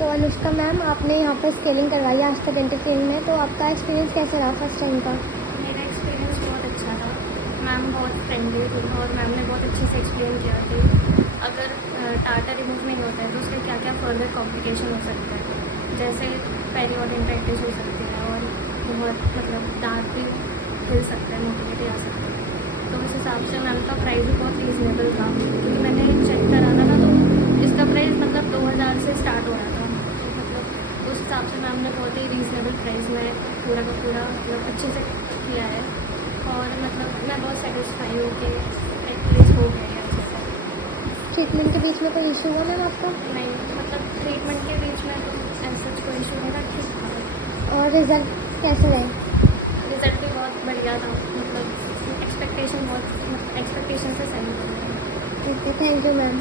तो अनुष्का मैम, आपने यहाँ पर स्केलिंग करवाई है आस्था डेंटल क्लिनिक में, तो आपका एक्सपीरियंस कैसा रहा फर्स्ट टाइम का? मेरा एक्सपीरियंस बहुत अच्छा था। मैम बहुत फ्रेंडली थी और मैम ने बहुत अच्छे से एक्सप्लेन किया कि अगर टाटा रिमूव नहीं होता है तो उसके क्या क्या फर्दर कॉम्प्लिकेशन हो सकता है, जैसे पेरियोडोंटाइटिस हो सकती है और बहुत मतलब दांत भी हिल सकता है, मोटिलिटी आ सकती है। तो उस हिसाब से मैम का प्राइस भी बहुत रीज़नेबल था, क्योंकि मैंने चेक करा था ना, तो इसका प्राइस मतलब 2000 से स्टार्ट हो रहा था। तो मतलब उस हिसाब से मैम ने बहुत ही रीज़नेबल प्राइस में पूरा का पूरा मतलब अच्छे से किया है और मतलब मैं बहुत सेटिस्फाई हूँ कि एटलीस्ट हो गया है अच्छे से। ट्रीटमेंट के बीच में कोई इशू हुआ मैम आपको? नहीं, मतलब ट्रीटमेंट के बीच में तो ऐसा कोई इशू नहीं था, ठीक था। और रिज़ल्ट कैसे रहे? रिज़ल्ट भी बहुत बढ़िया था, मतलब एक्सपेक्टेशन से सही था। ठीक है, थैंक यू मैम।